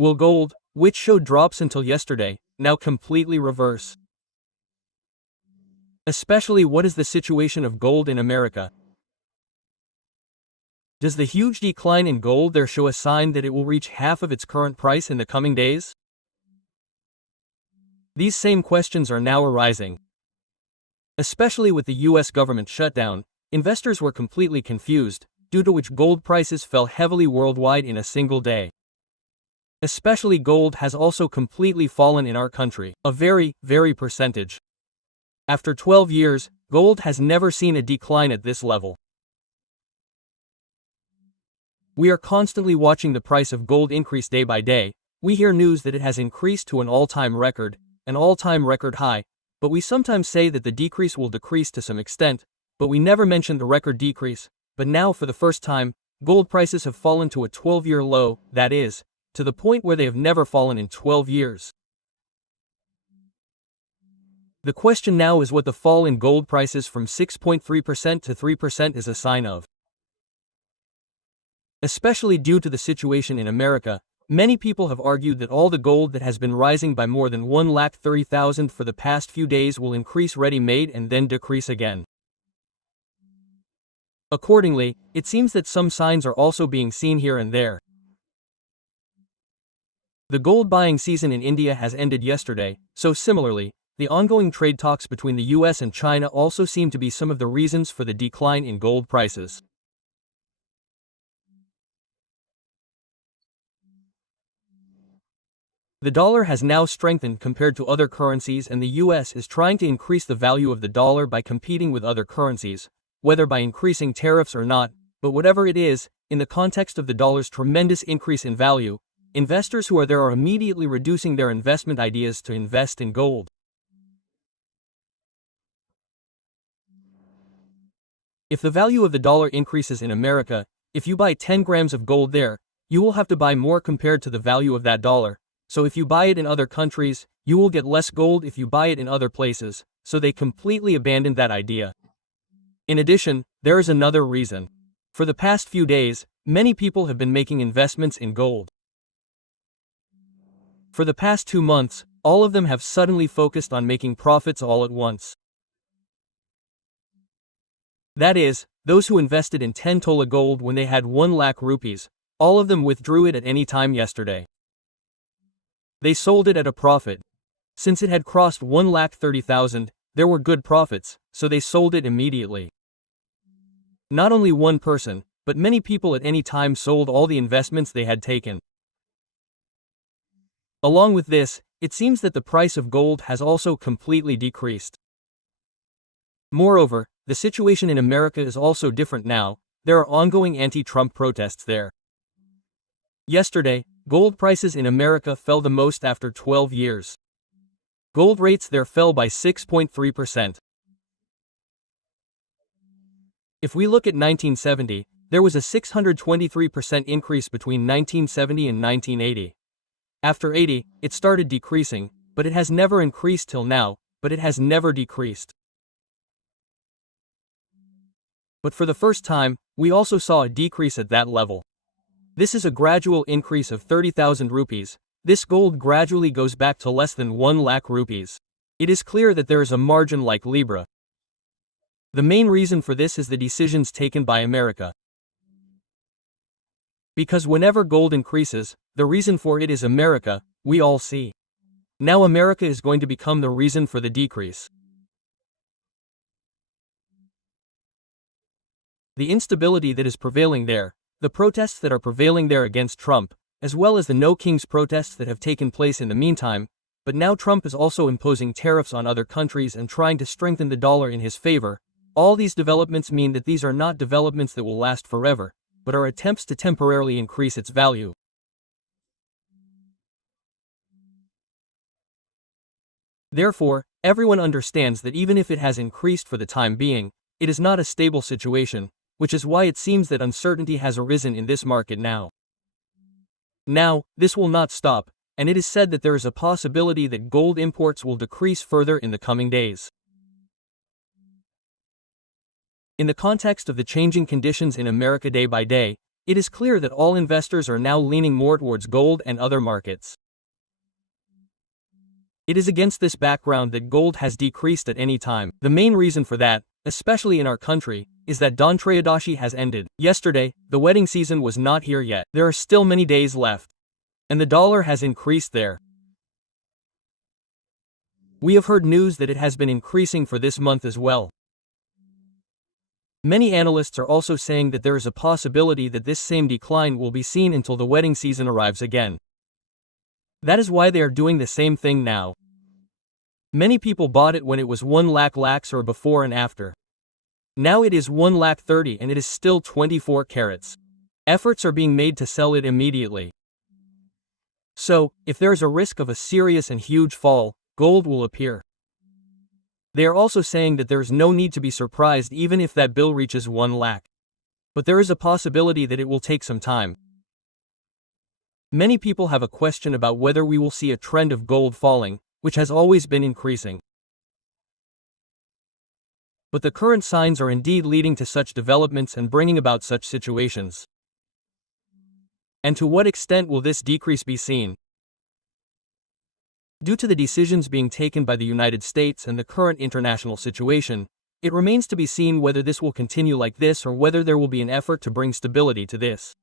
Will gold, which showed drops until yesterday, now completely reverse? Especially, what is the situation of gold in America? Does the huge decline in gold there show a sign that it will reach half of its current price in the coming days? These same questions are now arising. Especially with the US government shutdown, investors were completely confused, due to which gold prices fell heavily worldwide in a single day. Especially gold has also completely fallen in our country, a very percentage. After 12 years, gold has never seen a decline at this level. We are constantly watching the price of gold increase day by day. We hear news that it has increased to an all-time record high, but we sometimes say that the decrease will decrease to some extent, but we never mention the record decrease. But now, for the first time, gold prices have fallen to a 12-year low, that is, to the point where they have never fallen in 12 years. The question now is what the fall in gold prices from 6.3% to 3% is a sign of. Especially due to the situation in America, many people have argued that all the gold that has been rising by more than 130,000 for the past few days will increase ready-made and then decrease again. Accordingly, it seems that some signs are also being seen here and there. The gold buying season in India has ended yesterday, so similarly, the ongoing trade talks between the US and China also seem to be some of the reasons for the decline in gold prices. The dollar has now strengthened compared to other currencies, and the US is trying to increase the value of the dollar by competing with other currencies, whether by increasing tariffs or not, but whatever it is, in the context of the dollar's tremendous increase in value, investors who are there are immediately reducing their investment ideas to invest in gold. If the value of the dollar increases in America, if you buy 10 grams of gold there, you will have to buy more compared to the value of that dollar. So if you buy it in other countries, you will get less gold if you buy it in other places, so they completely abandoned that idea. In addition, there is another reason. For the past few days, many people have been making investments in gold. For the past 2 months, all of them have suddenly focused on making profits all at once. That is, those who invested in 10 tola gold when they had 1 lakh rupees, all of them withdrew it at any time yesterday. They sold it at a profit. Since it had crossed 1,30,000, there were good profits, so they sold it immediately. Not only one person, but many people at any time sold all the investments they had taken. Along with this, it seems that the price of gold has also completely decreased. Moreover, the situation in America is also different now. There are ongoing anti-Trump protests there. Yesterday, gold prices in America fell the most after 12 years. Gold rates there fell by 6.3%. If we look at 1970, there was a 623% increase between 1970 and 1980. After 80, it started decreasing, but it has never increased till now, but it has never decreased. But for the first time, we also saw a decrease at that level. This is a gradual increase of 30,000 rupees. This gold gradually goes back to less than 1 lakh rupees. It is clear that there is a margin like Libra. The main reason for this is the decisions taken by America. Because whenever gold increases, the reason for it is America, we all see. Now America is going to become the reason for the decrease. The instability that is prevailing there, the protests that are prevailing there against Trump, as well as the No Kings protests that have taken place in the meantime, but now Trump is also imposing tariffs on other countries and trying to strengthen the dollar in his favor. All these developments mean that these are not developments that will last forever, but are attempts to temporarily increase its value. Therefore, everyone understands that even if it has increased for the time being, it is not a stable situation, which is why it seems that uncertainty has arisen in this market now. Now, this will not stop, and it is said that there is a possibility that gold imports will decrease further in the coming days. In the context of the changing conditions in America day by day, It is clear that all investors are now leaning more towards gold and other markets. It is against this background that gold has decreased at any time. The main reason for that, especially in our country, is that Dhantrayodasi has ended. Yesterday, the wedding season was not here yet. There are still many days left. And the dollar has increased there. We have heard news that it has been increasing for this month as well. Many analysts are also saying that there is a possibility that this same decline will be seen until the wedding season arrives again. That is why they are doing the same thing now. Many people bought it when it was 1 lakh lakhs or before and after. Now it is 1 lakh 30 and it is still 24 carats. Efforts are being made to sell it immediately. So, if there is a risk of a serious and huge fall, gold will appear. They are also saying that there is no need to be surprised even if that bill reaches 1 lakh. But there is a possibility that it will take some time. Many people have a question about whether we will see a trend of gold falling, which has always been increasing. But the current signs are indeed leading to such developments and bringing about such situations. And to what extent will this decrease be seen? Due to the decisions being taken by the United States and the current international situation, it remains to be seen whether this will continue like this or whether there will be an effort to bring stability to this.